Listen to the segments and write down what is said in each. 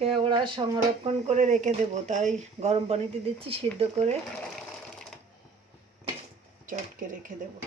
কেওড়া সংরক্ষণ করে রেখে দেবো, তাই গরম পানিতে দিচ্ছি, সিদ্ধ করে চটকে রেখে দেবো।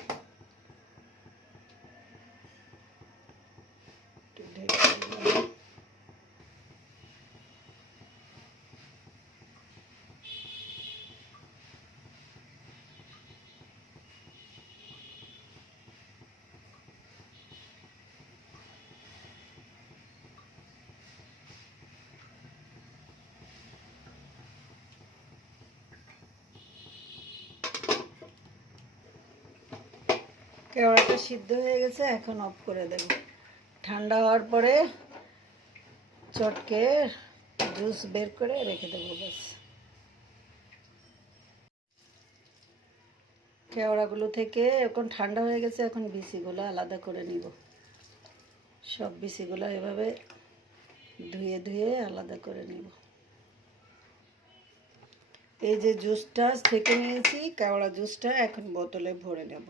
কেওড়াটা সিদ্ধ হয়ে গেছে, এখন অফ করে দেব। ঠান্ডা হওয়ার পরে চটকে জুস বের করে রেখে দেবো, ব্যাস। কেওড়াগুলো থেকে এখন ঠান্ডা হয়ে গেছে, এখন বিচিগুলো আলাদা করে নিব। সব বিচিগুলো এভাবে ধুয়ে ধুয়ে আলাদা করে নিব। এই যে জুসটা থেকে নিয়েছি, কেওড়া জুসটা এখন বোতলে ভরে নেব।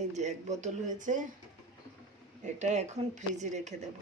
এই যে এক বোতল হয়েছে, এটা এখন ফ্রিজে রেখে দেব।